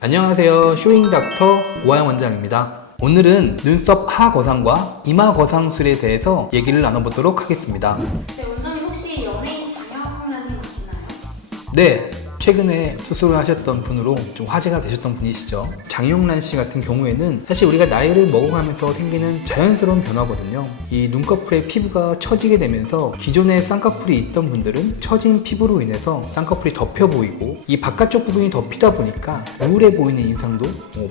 안녕하세요. 쇼잉닥터 오하영 원장입니다. 오늘은 눈썹 하거상과 이마 거상술에 대해서 얘기를 나눠보도록 하겠습니다. 네, 원장님 혹시 연예인 장영란님 아시나요? 네, 최근에 수술을 하셨던 분으로 좀 화제가 되셨던 분이시죠. 장영란 씨 같은 경우에는 사실 우리가 나이를 먹어가면서 생기는 자연스러운 변화거든요. 이 눈꺼풀에 피부가 처지게 되면서 기존에 쌍꺼풀이 있던 분들은 처진 피부로 인해서 쌍꺼풀이 덮여 보이고 이 바깥쪽 부분이 덮이다 보니까 우울해 보이는 인상도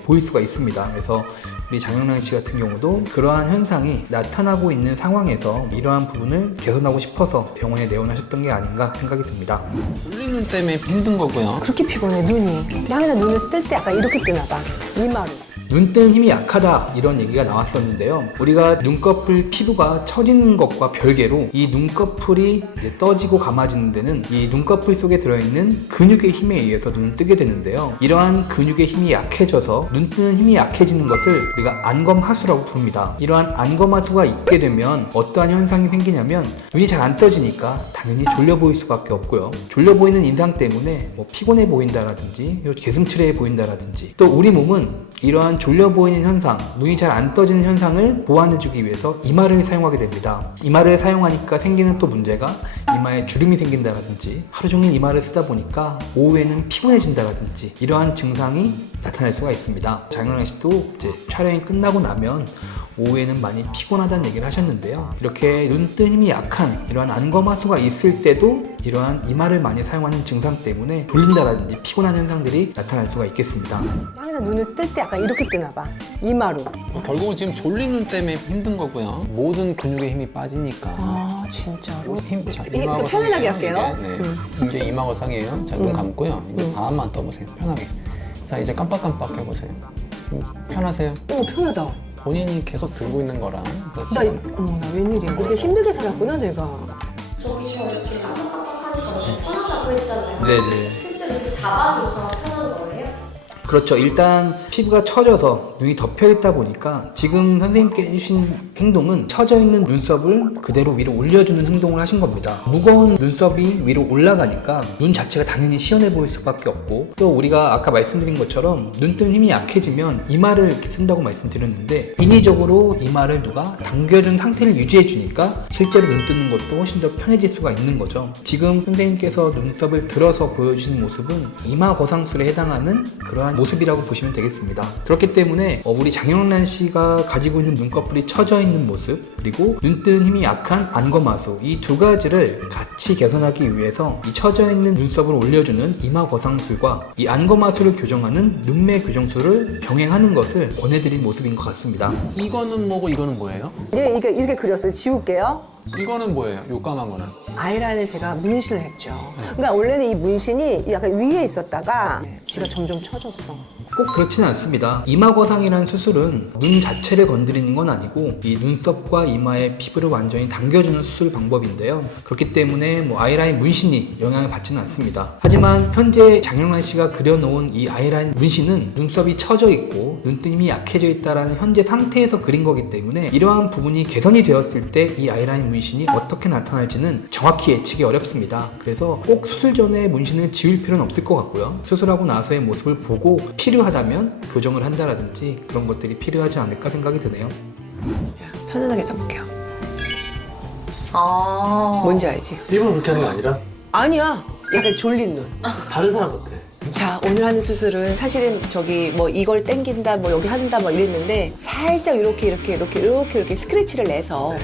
보일 수가 있습니다. 그래서 우리 장영란 씨 같은 경우도 그러한 현상이 나타나고 있는 상황에서 이러한 부분을 개선하고 싶어서 병원에 내원하셨던 게 아닌가 생각이 듭니다. 졸린 눈 때문에 힘든 거고요. 그렇게 피곤해 눈이. 항상 눈을 뜰 때 약간 이렇게 뜨나 봐. 이마로. 눈 뜨는 힘이 약하다 이런 얘기가 나왔었는데요. 우리가 눈꺼풀 피부가 처지는 것과 별개로 이 눈꺼풀이 이제 떠지고 감아지는 데는 이 눈꺼풀 속에 들어있는 근육의 힘에 의해서 눈을 뜨게 되는데요. 이러한 근육의 힘이 약해져서 눈 뜨는 힘이 약해지는 것을 우리가 안검하수라고 부릅니다. 이러한 안검하수가 있게 되면 어떠한 현상이 생기냐면 눈이 잘 안 떠지니까 당연히 졸려 보일 수밖에 없고요. 졸려 보이는 인상 때문에 피곤해 보인다라든지 개슴츠레해 보인다라든지 또 우리 몸은 이러한 졸려 보이는 현상, 눈이 잘 안 떠지는 현상을 보완해주기 위해서 이마를 사용하게 됩니다. 이마를 사용하니까 생기는 또 문제가 이마에 주름이 생긴다라든지 하루 종일 이마를 쓰다 보니까 오후에는 피곤해진다라든지 이러한 증상이 나타날 수가 있습니다. 장영란 씨도 이제 촬영이 끝나고 나면 오후에는 많이 피곤하다는 얘기를 하셨는데요. 이렇게 눈 뜬 힘이 약한 이러한 안검하수가 있을 때도 이러한 이마를 많이 사용하는 증상 때문에 졸린다라든지 피곤한 현상들이 나타날 수가 있겠습니다. 항상 눈을 뜰 때 약간 이렇게 뜨나 봐. 이마로. 결국은 지금 졸린 눈 때문에 힘든 거고요. 모든 근육의 힘이 빠지니까. 아 진짜로? 자, 이게 이마 편안하게 거상이에요. 할게요. 이게, 이제 이마 거상이에요. 자, 눈 감고요. 이제 다음만 떠보세요. 편하게. 자, 이제 깜빡깜빡 해보세요. 편하세요? 오 편하다. 본인이 계속 들고 있는 거랑. 나 웬일이야. 그렇게 힘들게 살았구나 내가. 저기서 이렇게 깜빡깜빡하면서 편하다고 했잖아요. 네네. 실제로 이렇게 잡아줘서 편한 거예요? 그렇죠. 일단 피부가 처져서 눈이 덮여 있다 보니까 지금 선생님께 해주신 행동은 처져 있는 눈썹을 그대로 위로 올려주는 행동을 하신 겁니다. 무거운 눈썹이 위로 올라가니까 눈 자체가 당연히 시원해 보일 수밖에 없고 또 우리가 아까 말씀드린 것처럼 눈뜬 힘이 약해지면 이마를 이렇게 쓴다고 말씀드렸는데 인위적으로 이마를 누가 당겨준 상태를 유지해 주니까 실제로 눈 뜨는 것도 훨씬 더 편해질 수가 있는 거죠. 지금 선생님께서 눈썹을 들어서 보여주신 모습은 이마 거상술에 해당하는 그러한 모습이라고 보시면 되겠습니다. 그렇기 때문에 우리 장영란 씨가 가지고 있는 눈꺼풀이 처져 있는 모습 그리고 눈뜨는 힘이 약한 안검하수 이 두 가지를 같이 개선하기 위해서 이 처져 있는 눈썹을 올려주는 이마 거상술과 이 안검하수를 교정하는 눈매 교정술을 병행하는 것을 권해드린 모습인 것 같습니다. 이거는 뭐고 이거는 뭐예요? 이게 이렇게 그렸어요. 지울게요. 이거는 뭐예요? 요 까만 거는? 아이라인을 제가 문신을 했죠. 그러니까 원래는 이 문신이 약간 위에 있었다가 지가 점점 처졌어. 꼭 그렇지는 않습니다. 이마 거상이라는 수술은 눈 자체를 건드리는 건 아니고 이 눈썹과 이마의 피부를 완전히 당겨주는 수술 방법인데요. 그렇기 때문에 아이라인 문신이 영향을 받지는 않습니다. 하지만 현재 장영란 씨가 그려놓은 이 아이라인 문신은 눈썹이 처져 있고 눈뜨림이 약해져 있다는 현재 상태에서 그린 거기 때문에 이러한 부분이 개선이 되었을 때 이 아이라인 문신이 어떻게 나타날지는 정확히 예측이 어렵습니다. 그래서 꼭 수술 전에 문신을 지울 필요는 없을 것 같고요. 수술하고 나서의 모습을 보고 필요하다면 교정을 한다라든지 그런 것들이 필요하지 않을까 생각이 드네요. 자 편안하게 떠볼게요. 아. 뭔지 알지? 일부러 그렇게 하는 게 아니라 아니야. 약간 졸린 눈. 다른 사람 같아. 자 오늘 하는 수술은 사실은 저기 이걸 땡긴다 여기 한다 이랬는데 살짝 이렇게 스크래치를 내서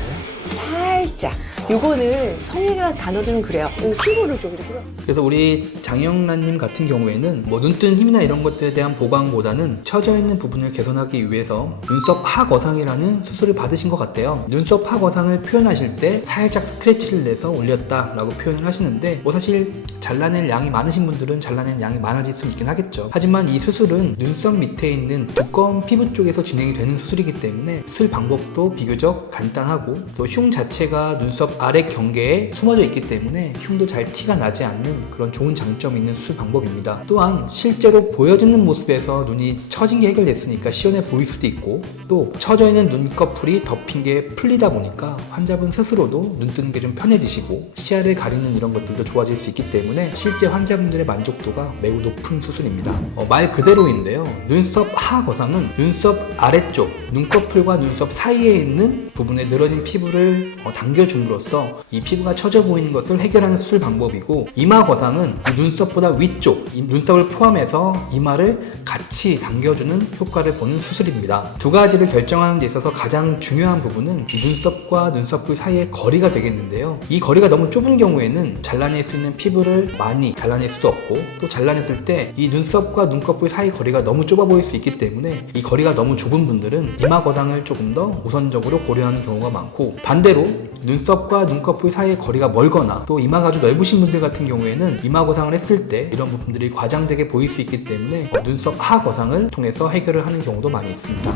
살짝 요거는 성형이라는 단어들은 그래요. 피부를 좀 이렇게 해서 그래서 우리 장영란님 같은 경우에는 눈뜨는 힘이나 이런 것들에 대한 보강보다는 처져 있는 부분을 개선하기 위해서 눈썹 하거상이라는 수술을 받으신 것 같아요. 눈썹 하거상을 표현하실 때 살짝 스크래치를 내서 올렸다라고 표현을 하시는데 사실 잘라낼 양이 많으신 분들은 잘라낼 양이 많아질 수 있긴 하겠죠. 하지만 이 수술은 눈썹 밑에 있는 두꺼운 피부 쪽에서 진행이 되는 수술이기 때문에 수술 방법도 비교적 간단하고 또 흉 자체가 눈썹 눈썹 아래 경계에 숨어져 있기 때문에 흉도 잘 티가 나지 않는 그런 좋은 장점이 있는 수술 방법입니다. 또한 실제로 보여지는 모습에서 눈이 처진 게 해결됐으니까 시원해 보일 수도 있고, 또 처져 있는 눈꺼풀이 덮인 게 풀리다 보니까 환자분 스스로도 눈 뜨는 게 좀 편해지시고 시야를 가리는 이런 것들도 좋아질 수 있기 때문에 실제 환자분들의 만족도가 매우 높은 수술입니다. 말 그대로인데요. 눈썹 하거상은 눈썹 아래쪽 눈꺼풀과 눈썹 사이에 있는 부분에 늘어진 피부를 당겨줌으로써 이 피부가 처져 보이는 것을 해결하는 수술 방법이고, 이마 거상은 이 눈썹보다 위쪽, 이 눈썹을 포함해서 이마를 같이 당겨주는 효과를 보는 수술입니다. 두 가지를 결정하는 데 있어서 가장 중요한 부분은 이 눈썹과 눈썹 사이의 거리가 되겠는데요. 이 거리가 너무 좁은 경우에는 잘라낼 수 있는 피부를 많이 잘라낼 수도 없고, 또 잘라냈을 때 이 눈썹과 눈꺼풀 사이 거리가 너무 좁아 보일 수 있기 때문에 이 거리가 너무 좁은 분들은 이마 거상을 조금 더 우선적으로 고려하는 경우가 많고, 반대로 눈썹과 눈꺼풀 사이의 거리가 멀거나 또 이마가 아주 넓으신 분들 같은 경우에는 이마 거상을 했을 때 이런 부분들이 과장되게 보일 수 있기 때문에 눈썹 하 거상을 통해서 해결을 하는 경우도 많이 있습니다.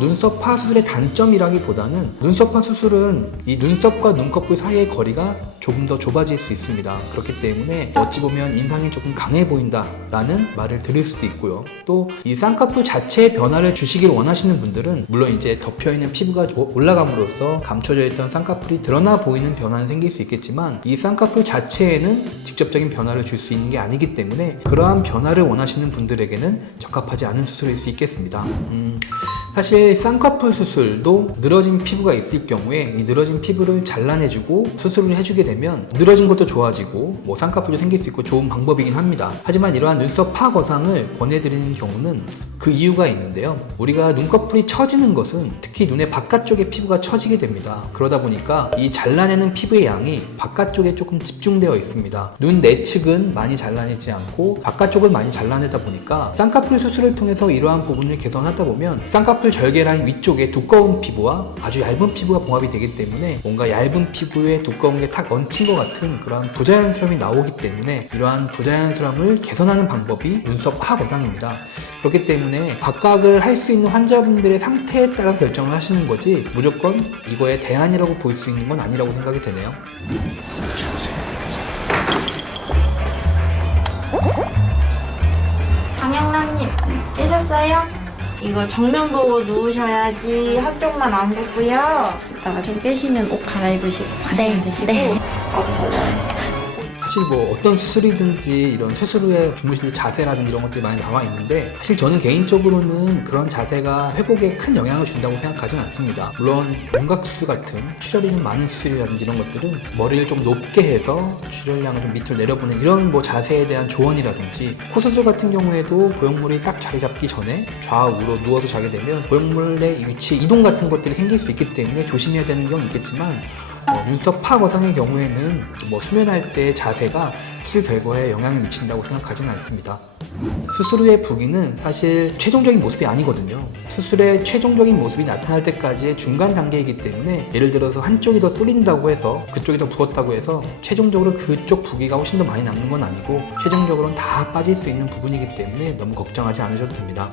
눈썹 하 수술의 단점이라기보다는 눈썹 하 수술은 이 눈썹과 눈꺼풀 사이의 거리가 조금 더 좁아질 수 있습니다. 그렇기 때문에 어찌 보면 인상이 조금 강해 보인다 라는 말을 들을 수도 있고요. 또 이 쌍꺼풀 자체의 변화를 주시길 원하시는 분들은 물론 이제 덮여있는 피부가 올라감으로써 감춰져 있던 쌍꺼풀이 드러나 보이는 변화는 생길 수 있겠지만, 이 쌍꺼풀 자체에는 직접적인 변화를 줄 수 있는 게 아니기 때문에 그러한 변화를 원하시는 분들에게는 적합하지 않은 수술일 수 있겠습니다. 사실 쌍꺼풀 수술도 늘어진 피부가 있을 경우에 이 늘어진 피부를 잘라내주고 수술을 해주게 되면 늘어진 것도 좋아지고 쌍꺼풀도 생길 수 있고 좋은 방법이긴 합니다. 하지만 이러한 눈썹 하 거상을 권해드리는 경우는 그 이유가 있는데요. 우리가 눈꺼풀이 처지는 것은 특히 눈의 바깥쪽에 피부가 처지게 됩니다. 그러다 보니까 이 잘라내는 피부의 양이 바깥쪽에 조금 집중되어 있습니다. 눈 내측은 많이 잘라내지 않고 바깥쪽을 많이 잘라내다 보니까 쌍꺼풀 수술을 통해서 이러한 부분을 개선하다 보면 쌍꺼풀 절개 라인 위쪽에 두꺼운 피부와 아주 얇은 피부가 봉합이 되기 때문에 뭔가 얇은 피부에 두꺼운 게 탁 얹힌 것 같은 그러한 부자연스러움이 나오기 때문에 이러한 부자연스러움을 개선하는 방법이 눈썹 하 거상입니다. 그렇기 때문에 각각을 할 수 있는 환자분들의 상태에 따라 결정을 하시는 거지 무조건 이거에 대안이라고 볼 수 있는 건 아니라고 생각이 되네요. 장영란님 깨셨어요? 이거 정면 보고 누우셔야지 한쪽만 안 붓고요. 이따가 좀 깨시면 옷 갈아입으시고 가시면 되시고. 사실 어떤 수술이든지 이런 수술 후에 주무실 자세라든지 이런 것들이 많이 나와 있는데, 사실 저는 개인적으로는 그런 자세가 회복에 큰 영향을 준다고 생각하지는 않습니다. 물론 윤곽 수술 같은 출혈이 좀 많은 수술이라든지 이런 것들은 머리를 좀 높게 해서 출혈량을 좀 밑으로 내려보는 이런 자세에 대한 조언이라든지, 코 수술 같은 경우에도 보형물이 딱 자리 잡기 전에 좌우로 누워서 자게 되면 보형물의 위치 이동 같은 것들이 생길 수 있기 때문에 조심해야 되는 경우는 있겠지만, 눈썹 하 거상의 경우에는 수면할 때 자세가 수술 결과에 영향을 미친다고 생각하지는 않습니다. 수술 후의 부기는 사실 최종적인 모습이 아니거든요. 수술의 최종적인 모습이 나타날 때까지의 중간 단계이기 때문에, 예를 들어서 한쪽이 더 쏠린다고 해서 그쪽이 더 부었다고 해서 최종적으로 그쪽 부기가 훨씬 더 많이 남는 건 아니고 최종적으로는 다 빠질 수 있는 부분이기 때문에 너무 걱정하지 않으셔도 됩니다.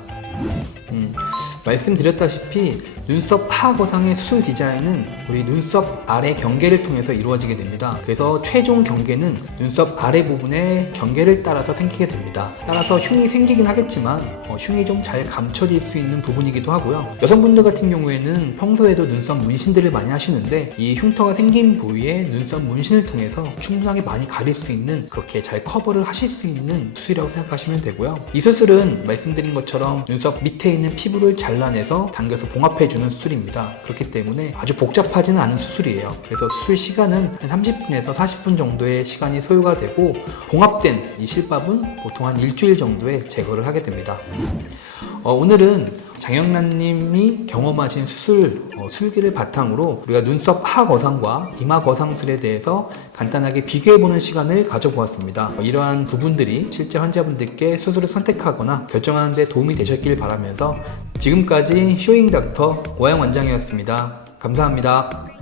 말씀드렸다시피 눈썹 하 거상의 수술 디자인은 우리 눈썹 아래 경계를 통해서 이루어지게 됩니다. 그래서 최종 경계는 눈썹 아래 부분의 경계를 따라서 생기게 됩니다. 따라서 흉이 생기긴 하겠지만 흉이 좀 잘 감춰질 수 있는 부분이기도 하고요. 여성분들 같은 경우에는 평소에도 눈썹 문신들을 많이 하시는데 이 흉터가 생긴 부위에 눈썹 문신을 통해서 충분하게 많이 가릴 수 있는, 그렇게 잘 커버를 하실 수 있는 수술이라고 생각하시면 되고요. 이 수술은 말씀드린 것처럼 눈썹 밑에 있는 피부를 잘라내서 당겨서 봉합해주는 수술입니다. 그렇기 때문에 아주 복잡하지는 않은 수술이에요. 그래서 수술 시간은 한 30분에서 40분 정도의 시간이 소요가 되고, 봉합된 이 실밥은 보통 한 일주일 정도에 제거를 하게 됩니다. 오늘은 장영란님이 경험하신 술기를 바탕으로 우리가 눈썹 하 거상과 이마 거상술에 대해서 간단하게 비교해보는 시간을 가져보았습니다. 이러한 부분들이 실제 환자분들께 수술을 선택하거나 결정하는 데 도움이 되셨길 바라면서 지금까지 쇼잉 닥터 오하영 원장이었습니다. 감사합니다.